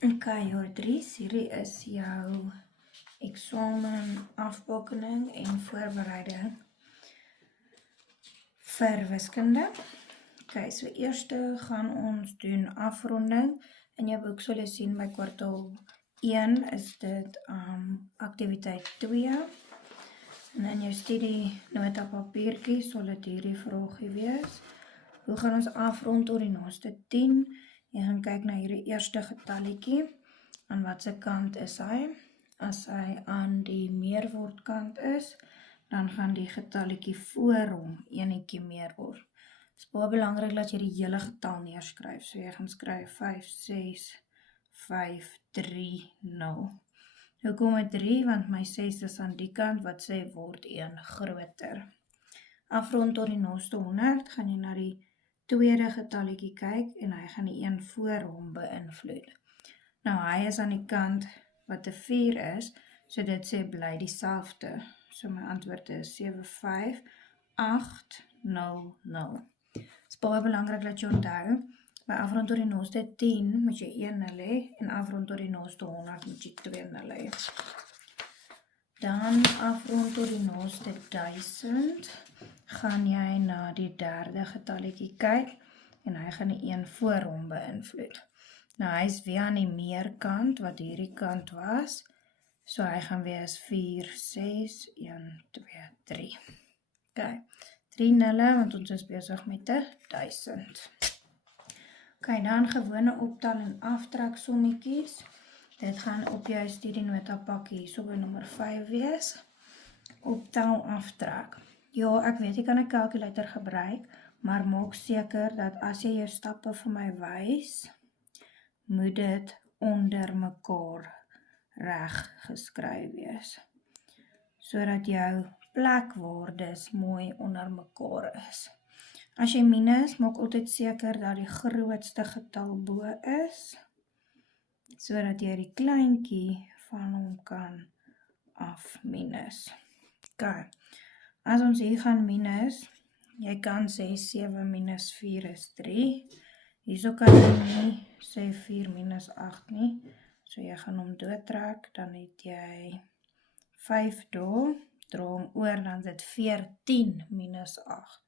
Okay, jaar 3, hierdie is jou eksamen afbakening en voorbereiding vir wiskunde. Okay, so eerste gaan ons doen afronding. In jou boek sal jy sien by kwartaal 1 is dit aktiwiteit 2. En in jou studie nota papiertjie sal dit hierdie vraagie wees. Hoe gaan ons afrond tot die naaste 10? Jy gaan kyk na hierdie eerste getalletjie. Aan watse kant is hy? As hy aan die meerwoordkant is, dan gaan die getalletjie voor hom enetjie meer word. Het is baie belangrik dat jy die hele getal neerskryf. So jy gaan skryf 5, 6, 5, 3, 0. Hoekom met 3? Want my 6 is aan die kant wat sê word 1 groter. Afrond tot die naaste 100, gaan jy na die tweede getalletjie kyk en hy gaan die een voor hom beïnvloed. Nou hy is aan die kant wat 'n 4 is, so dit sê bly dieselfde. So my antwoord is 75800. Dit is baie belangrik dat jy onthou, by afrond tot die naaste 10 moet jy 1 0 hê en afrond tot die naaste 100 moet jy 2 0 hê. Dan afrond tot die naaste 1000 gaan jy na die derde getalletjie kyk en hy gaan die een voor hom beïnvloed. Nou hy is weer aan die meerkant wat hierdie kant was, so hy gaan wees 4, 6, 1, 2, 3. Ok, 3 nulle want ons is besig met 1000. Ok, dan gewone optel en aftrek sommetjies. Dit gaan op jou studienota pakkie so by nommer 5 wees. Optel aftrek. Ja, ek weet jy kan 'n kalkulator gebruik, maar maak seker dat as jy jou stappe vir my wys, moet dit onder mekaar reg geskryf wees, sodat jou plekwaardes mooi onder mekaar is. As jy minus, maak altyd seker dat die grootste getal bo is, sodat jy die kleintjie van hom kan afminus. Ok, as ons hier gaan minus, jy kan sê 7 minus 4 is 3. Hierso kan jy nie sê 4 minus 8 nie. So jy gaan hom doodtrek, dan het jy 5 daar, dra hom oor, dan is dit 14 minus 8.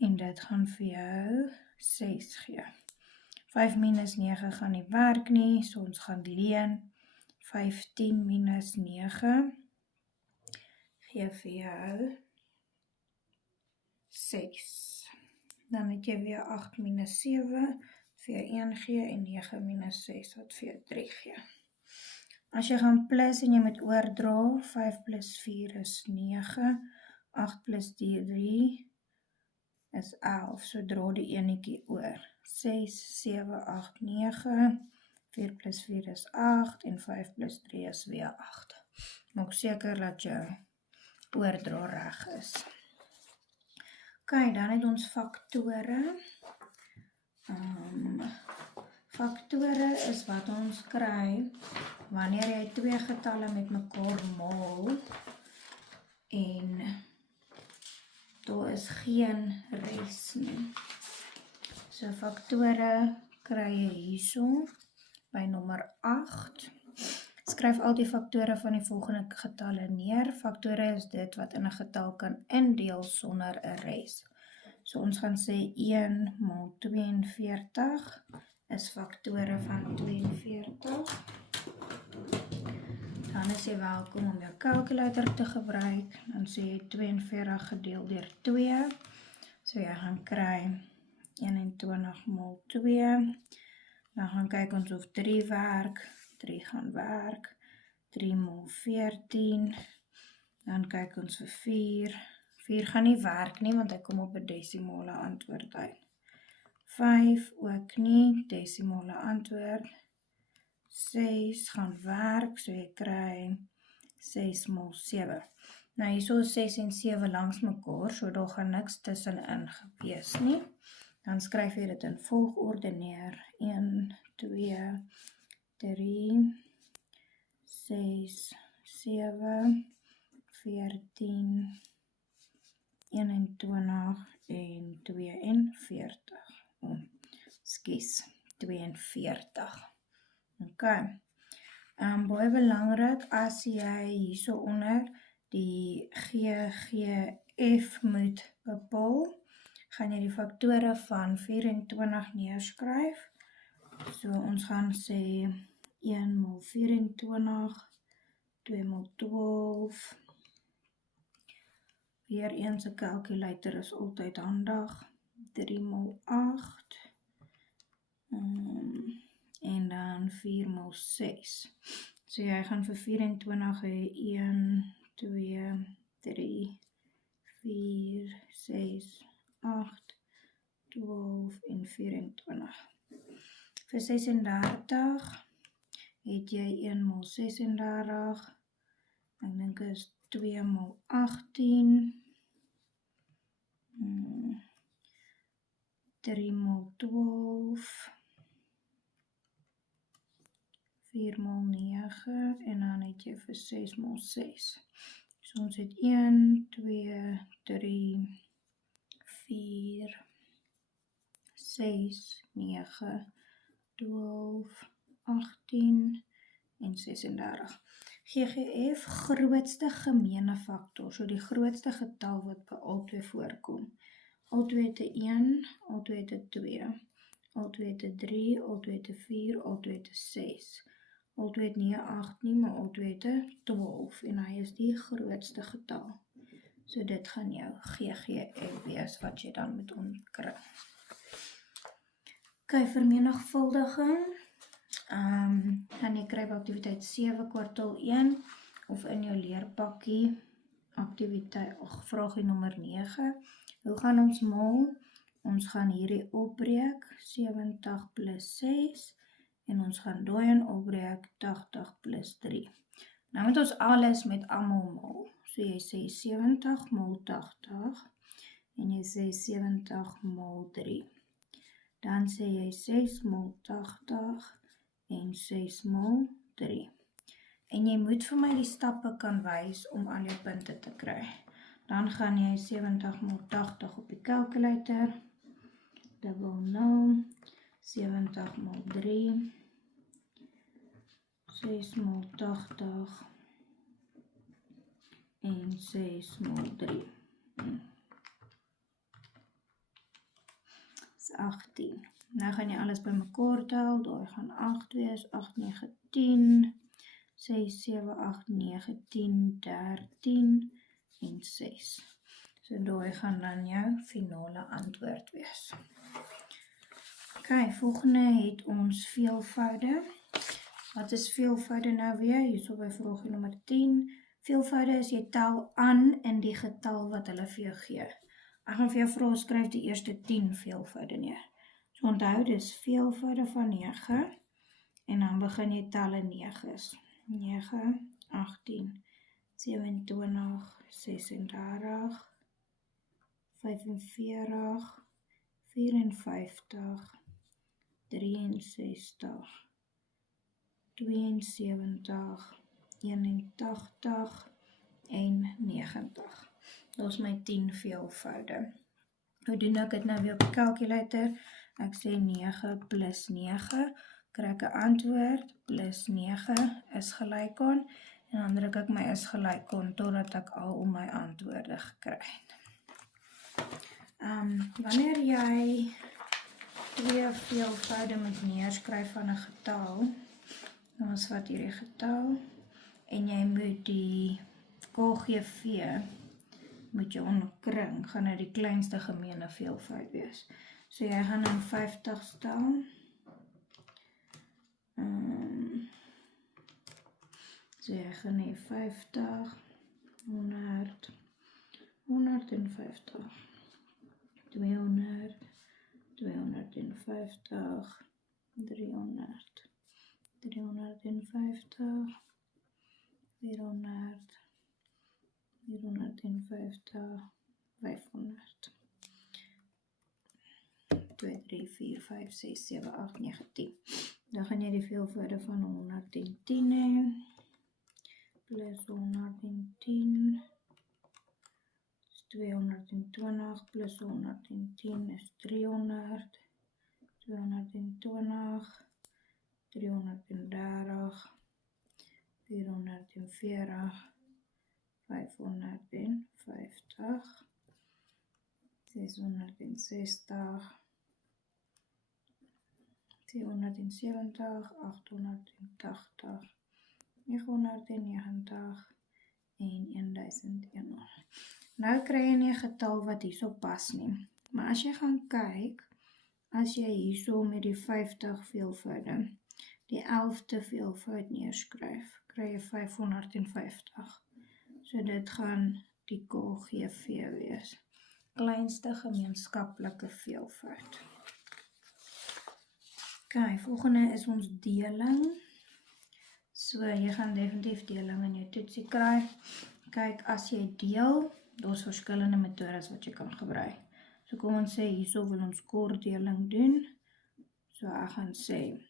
En dit gaan vir jou 6 gee. 5 minus 9 gaan nie werk nie, so ons gaan leen. 15 minus 9 gee vir jou 6. Dan het jy weer 8 minus 7, vir jou 1 gee, en 9 minus 6 wat vir jou 3 gee. As jy gaan plus en jy moet oordra, 5 plus 4 is 9, 8 plus 3 is 11, so dra die enetjie oor. 6, 7, 8, 9, 4 plus 4 is 8, en 5 plus 3 is weer 8. Maak seker dat jou oordra reg is. Ok, dan het ons faktore. Faktore is wat ons kry wanneer jy twee getalle met mekaar maal en daar is geen res nie. So faktore kry jy hierso by nommer 8. Skryf al die faktore van die volgende getalle neer. Faktore is dit wat in 'n getal kan indeel sonder 'n res. So ons gaan sê 1 maal 42 is faktore van 42. Dan is jy welkom om jou kalkulator te gebruik. Dan sê jy 42 gedeel deur 2. So jy gaan kry 21 maal 2. Dan gaan kyk ons of 3 werk. 3 gaan werk. 3 maal 14. Dan kyk ons vir 4. 4 gaan nie werk nie, want hy kom op 'n desimale antwoord uit. 5 ook nie, desimale antwoord. 6 gaan werk, so jy kry 6 maal 7. Nou hierso is 6 en 7 langs mekaar, so daar gaan niks tussenin gewees nie. Dan skryf jy dit in volgorde neer. 1, 2, 3, 6, 7, 14, 21 en 42. Skus, 42. Okay. Baie belangrik, as jy hierso onder die GGF moet bepaal, gaan jy die faktore van 24 neerskryf. So ons gaan sê 1 maal 24, 2 maal 12. Weer eens 'n calculator is altyd handig. 3 maal 8. En dan 4 maal 6. So jy gaan vir 24 hê 1, 2, 3, 4, 6, 8, 12 en 24. Vir 36 het jy 1 maal 36. Ek dink is 2 maal 18. 3 maal 12. 4 maal 9 en dan het jy vir 6 maal 6. So ons het 1, 2, 3, 4, 6, 9, 12, 18 en 36. GGF grootste gemeene faktor, so die grootste getal wat by albei voorkom. Albei het 'n 1, albei het 'n 2, albei het 'n 3, albei het 'n 4, albei het 'n 6. Albei het nie 'n 8 nie, maar albei het 'n 12 en hy is die grootste getal. So dit gaan jou GGF wees wat jy dan moet omkry. Okay, vermenigvuldiging. Gaan jy kry by aktiwiteit 7 kwartaal 1 of in jou leerpakkie aktiwiteit vraagie nommer 9. Hoe gaan ons maal? Ons gaan hierdie opbreek 70 plus 6 en ons gaan daai in opbreek 80 plus 3. Nou moet ons alles met almal maal. So jy sê 70 maal 80 en jy sê 70 maal 3. Dan sê jy 6 maal 80 en 6 maal 3. En jy moet vir my die stappe kan wys om al jou punte te kry. Dan gaan jy 70 maal 80 op die calculator. Dubbel 0. 70 maal 3. 6 maal 80 en 6 maal 3. Dis 18. Nou gaan jy alles bymekaar tel. Daai gaan 8 wees, 8, 9, 10, 6, 7, 8, 9, 10, 13 en 6. So daai gaan dan jou finale antwoord wees. Okay, volgende het ons veelvoude. Wat is veelvoude nou weer? Hierso by vraagie nommer 10. Veelvoude is jy tel aan in die getal wat hulle vir jou gee. Ek gaan vir jou vra, skryf die eerste 10 veelvoude neer. So onthou, dis veelvoude van 9 en dan begin jy tel in 9's. 9, 18, 27, 36, 45, 54, 63, 72, 81 en 90. Dat is my 10 veelvoude. Hoe doen ek dit nou weer op die calculator? Ek sê 9 plus 9, kry ek 'n antwoord, plus 9 is gelyk aan, en dan druk ek my is gelyk aan, totdat ek al my antwoorde gekry het. Wanneer jy 2 veelvoude moet neerskryf van 'n getal, dan is wat hierdie getal, en jy moet die KGV moet jy onderkring, gaan dit die kleinste gemeene veelvoud wees. So jy gaan in 50 stel. So jy gaan hê 50, 100, 150, 200, 250, 300, 350, 400, 450, 500, 2, 3, 4, 5, 6, 7, 8, 9, 10. Dan gaan jy die veelvoude van 110 hê, plus 110, is 220, plus 110 is 300, 220, 330, 440, 550, 660, 770, 880, 990 en 1100. Nou kry jy nie 'n getal wat hierso pas nie. Maar as jy gaan kyk, as jy hierso met die 50 veelvoude, die 11de veelvoud neerskryf, kry jy 550. So dit gaan die KGV wees. Kleinste gemeenskaplike veelvoud. Ok, volgende is ons deling. So jy gaan definitief deling in jou toetsie kry. Kyk, as jy deel, daar's verskillende metodes wat jy kan gebruik. So kom ons sê, hierso wil ons kortdeling doen. So ek gaan sê,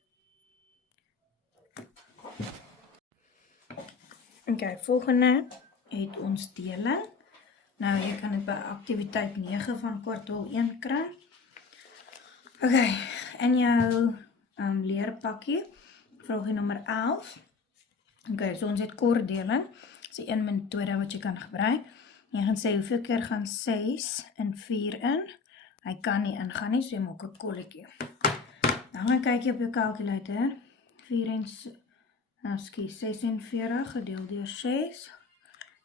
ok, volgende het ons deling. Nou, jy kan dit by aktiwiteit 9 van kwartaal 1 kry. Ok, in jou leerpakkie, vraagie nommer 11. Ok, so ons het kortdeling. Dis die een metode wat jy kan gebruik. Jy gaan sê, hoeveel keer gaan 6 en 4 in? Hy kan nie ingaan nie, so jy maak 'n kolletjie. Nou gaan kyk jy op jou calculator. 46 gedeel deur 6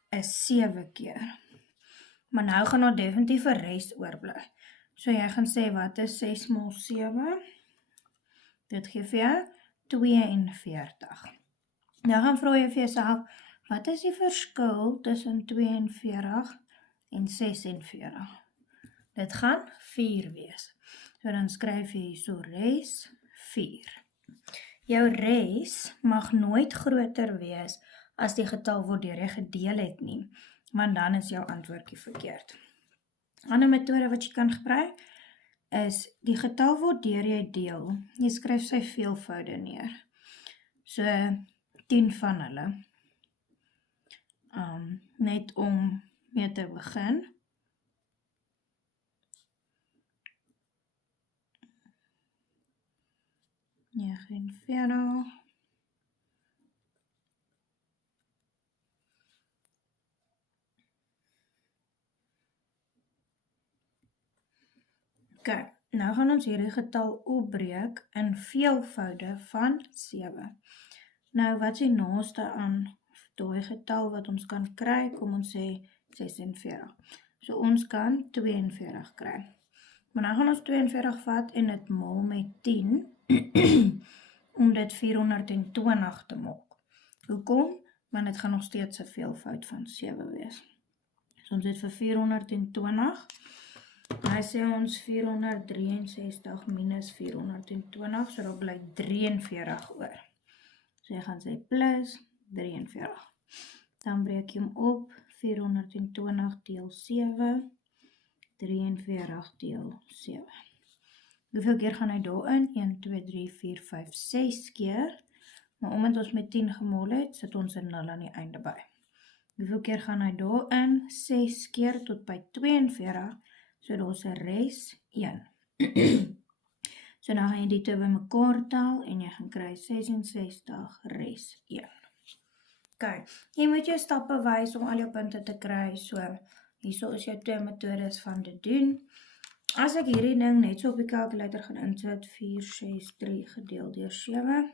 is 7 keer. Maar nou gaan daar definitief 'n res oorbly. So jy gaan sê, wat is 6 maal 7? Dit gee vir jou 42. Nou gaan vra jy vir jouself, wat is die verskil tussen 42 en 46? Dit gaan 4 wees. So dan skryf jy hierso res 4. Jou res mag nooit groter wees as die getal waardeur jy gedeel het nie, want dan is jou antwoordjie verkeerd. 'n Ander metode wat jy kan gebruik is die getal waardeur jy deel. Jy skryf sy veelvoude neer. So 10 van hulle. Net om mee te begin. Ja, geen verder. Ok, nou gaan ons hierdie getal opbreek in veelvoude van 7. Nou, wat is die naaste aan daai getal wat ons kan kry? Kom ons sê 46. So ons kan 42 kry. Maar nou gaan ons 42 vat en dit maal met 10 om dit 420 te maak. Hoekom? Want dit gaan nog steeds 'n veelvoud van 7 wees. So ons het vir 420. Hy sê ons 463 minus 420, so daar bly 43 oor. So jy gaan sê plus 43. Dan breek jy hom op, 420 deel 7, 43 deel 7. Hoeveel keer gaan hy daarin? 1, 2, 3, 4, 5, 6 keer. Maar omdat ons met 10 gemaal het, sit ons 'n 0 aan die einde by. Hoeveel keer gaan hy daarin? 6 keer tot by 42, so daar's 'n res 1. So nou gaan jy die twee bymekaar tel en jy gaan kry 66 res 1. Ok, jy moet jou stappe wys om al jou punte te kry, so hierso is jou twee metodes van dit doen. As ek hierdie ding net so op die calculator gaan insit, 463 gedeel deur 7,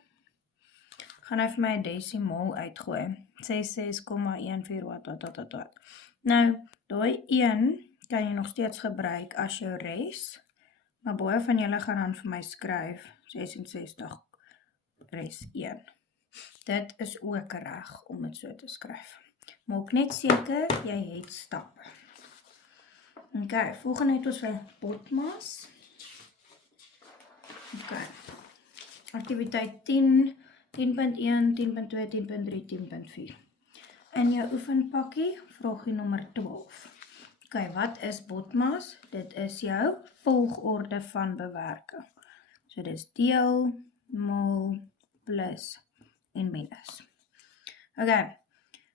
gaan hy vir my 'n desimaal uitgooi. 66,14 wat. Nou, daai 1 kan jy nog steeds gebruik as jou res, maar baie van julle gaan dan vir my skryf 66 res 1. Dit is ook reg om dit so te skryf. Maak net seker jy het stappe. Ok, volgende het ons vir potmas. Ok, aktiwiteit 10, 10.1, 10.2, 10.3, 10.4. In jou oefenpakkie, vraagie nommer 12. Ok, wat is botmas? Dit is jou volgorde van bewerking. So dit is deel, maal, plus en minus. Ok,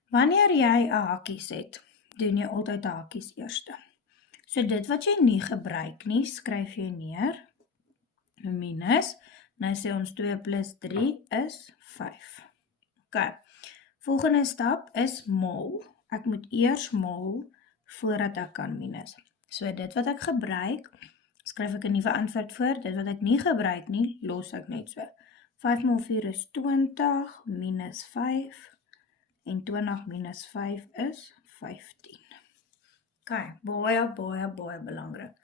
wanneer jy 'n hakies het, doen jy altyd hakies eerste. So dit wat jy nie gebruik nie, skryf jy neer, minus. Nou sê ons 2 plus 3 is 5. Ok, volgende stap is mol. Ek moet eers mol voordat ek kan minus. So dit wat ek gebruik, skryf ek 'n nuwe antwoord voor. Dit wat ek nie gebruik nie, los ek net so. 5 mol 4 is 20, minus 5. En 20 minus 5 is 15. Ok, baie belangrik.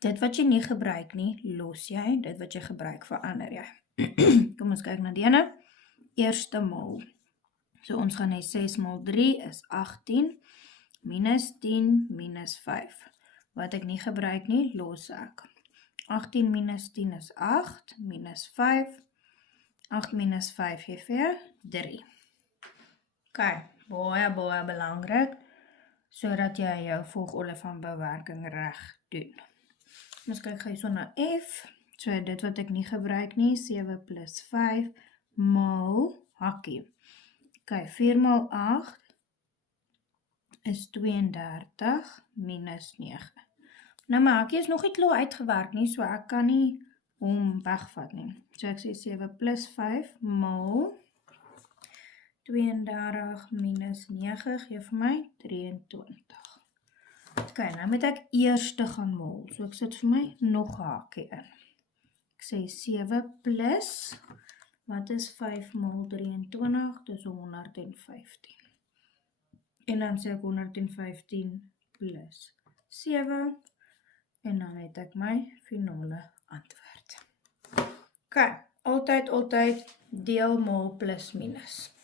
Dit wat jy nie gebruik nie, los jy. Dit wat jy gebruik, verander jy. Kom ons kyk na die ene. Eerste mol. So ons gaan hê 6 mol 3 is 18, minus 10 minus 5. Wat ek nie gebruik nie, los ek. 18 minus 10 is 8, minus 5. 8 minus 5 gee vir 3. Ok, baie belangrik, sodat jy jou volgorde van bewerking reg doen. Ons kyk gou hierso na F. So dit wat ek nie gebruik nie, 7 plus 5 mal hakkie. Ok, 4 mal 8 is 32 minus 9. Nou my hakkie is nog nie klaar uitgewerk nie, so ek kan nie hom wegvat nie. So ek sê 7 plus 5 mal 32 minus 9 gee vir my 23. Ok, nou moet ek eers gaan mol. So ek sit vir my nog 'n hakie in. Ek sê 7 plus, wat is 5 mol 23? Dis 115. En dan sê ek 115 plus 7. En dan het ek my finale antwoord. Ok, altyd deel mol plus minus.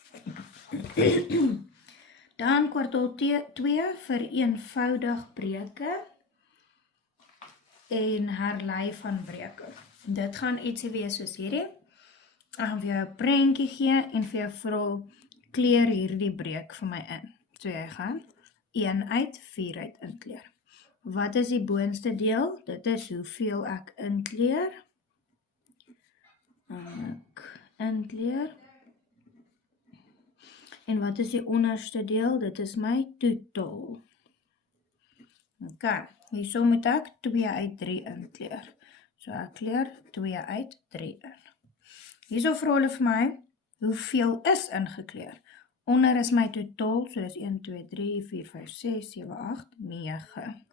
Dan kwartaal 2 vir eenvoudig breuke en herlei van breuke. Dit gaan ietsie wees soos hierdie. Ek gaan vir jou 'n prentjie gee en vir jou vra kleur hierdie breuk vir my in. So jy gaan 1 uit 4 uit inkleur. Wat is die boonste deel? Dit is hoeveel ek inkleur. En wat is die onderste deel? Dit is my totaal. Ok, hierso moet ek 2 uit 3 inkleur. So ek kleur 2 uit 3 in. Hierso vra hulle vir my, hoeveel is ingekleur? Onder is my totaal, so dis 1, 2, 3, 4, 5, 6, 7, 8, 9.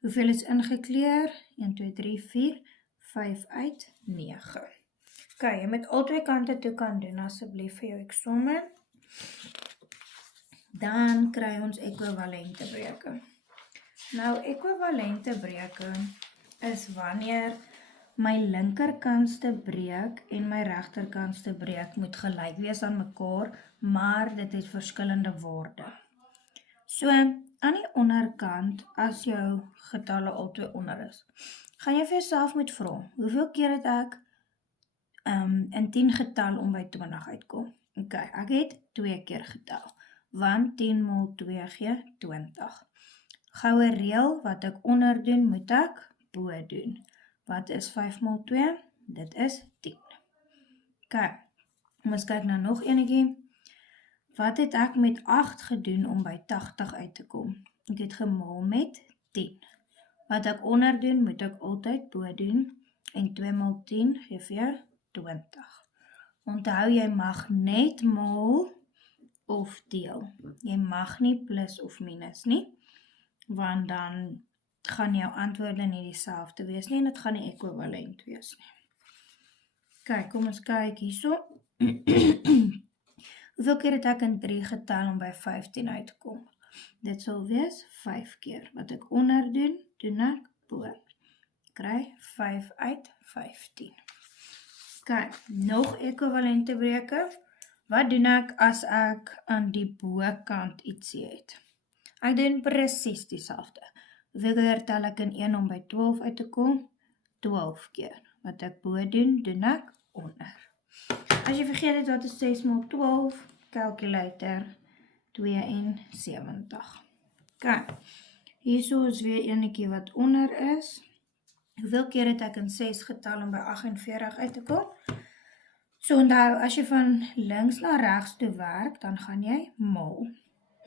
Hoeveel is ingekleur? 1, 2, 3, 4, 5 uit 9. Ok, jy moet al twee kante toe kan doen, asseblief vir jou eksamen. Dan kry ons ekwivalente breuke. Nou, ekwivalente breuke is wanneer my linkerkantste breuk en my regterkantste breuk moet gelyk wees aan mekaar, maar dit het verskillende waarde. So, aan die onderkant, as jou getalle albei onder is, gaan jy vir jouself moet vra, hoeveel keer het ek in 10 getal om by 20 uitkom? Ok, ek het 2 keer getel, want 10 mol 2 gee 20. Goue reël, wat ek onder doen, moet ek bo doen. Wat is 5 mol 2? Dit is 10. Ok, ons kyk na nog enetjie. Wat het ek met 8 gedoen om by 80 uit te kom? Ek het gemaal met 10. Wat ek onder doen, moet ek altyd bo doen. En 2 mol 10 gee vir jou 20. Onthou, jy mag net maal of deel. Jy mag nie plus of minus nie, want dan gaan jou antwoorde nie dieselfde wees nie, en dit gaan nie ekwivalent wees nie. Kyk, kom ons kyk hierso. Hoeveel keer het ek in 3 getel om by 15 uit te kom? Dit sal wees 5 keer. Wat ek onder doen, doen ek bo. Kry 5 uit 15. Kyk, nog ekwivalente breuke. Wat doen ek as ek aan die bokant ietsie het? Ek doen presies dieselfde. Hoeveel keer tel ek in 1 om by 12 uit te kom? 12 keer. Wat ek bo doen, doen ek onder. As jy vergeet het wat is 6 mol 12, calculator 72. Kijk, hierso is weer enetjie wat onder is. Hoeveel keer het ek in 6 getal om by 48 uit te kom? So onthou, as jy van links na regs toe werk, dan gaan jy maal.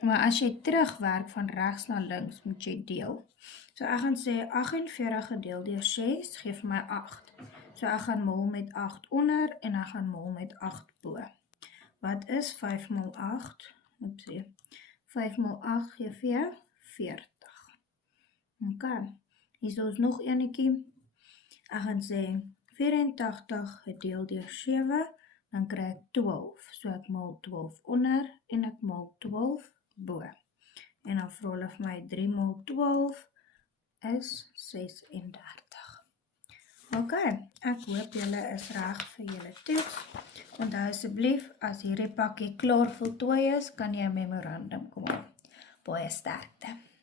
Maar as jy terugwerk van regs na links, moet jy deel. So ek gaan sê 48 gedeel deur 6 gee vir my 8. So ek gaan mul met 8 onder en ek gaan mul met 8 bo. Wat is 5 mal 8? Oepsie. 5 mal 8 gee vir jou 40. Ok, hier is nog enetjie. Ek gaan sê 84 gedeel deur 7, dan kry ek 12. So ek maal 12 onder en ek maal 12 bo. En dan vra hulle vir my 3 maal 12 is 36. Ok, ek hoop julle is reg vir julle toets. Onthou asseblief, as hierdie pakkie klaar voltooi is, kan jy 'n memorandum kom op. Baie sterkte.